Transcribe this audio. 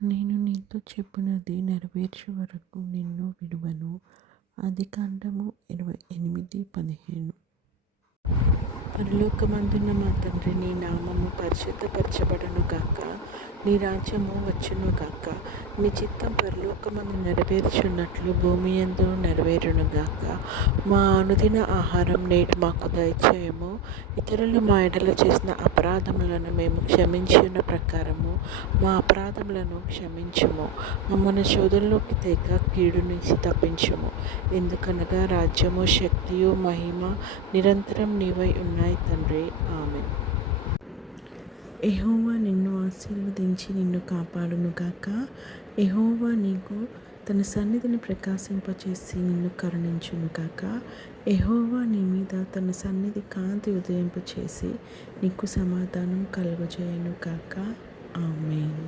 నేను నీతో చెప్పినది నెరవేర్చే వరకు నిన్ను విడువను. ఆదికాండము 28:15. పరలోకమందున్న మా తండ్రి, నీ నామము పరిశుద్ధపరచబడును గాక. నీ రాజ్యము వచ్చును గాక. నీ చిత్తం పరలోకమందు నెరవేర్చున్నట్లు భూమి యందు నెరవేరును గాక. మా అనుదిన ఆహారం నేడు మాకు దయచేయము. ఇతరులు మా ఎడల చేసిన అపరాధములను మేము క్షమించిన ప్రకారము మా అపరాధములను క్షమించుము. మమ్మల్ని శోధనలోకి తేక కీడు నుంచి తప్పించుము. ఎందుకనగా రాజ్యము, శక్తియు, మహిమ నిరంతరం నీవై ఉన్నాయి తండ్రి. ఆమేన్. యెహోవా నిన్ను ఆశీర్వదించి నిన్ను కాపాడునుగాక. యెహోవా నీకు తన సన్నిధిని ప్రకాశింపచేసి నిన్ను కరుణించునుగాక. యెహోవా నీ మీద తన సన్నిధి కాంతి ఉదయింపచేసి నీకు సమాధానం కలుగజేయునుగాక. ఆమేన్.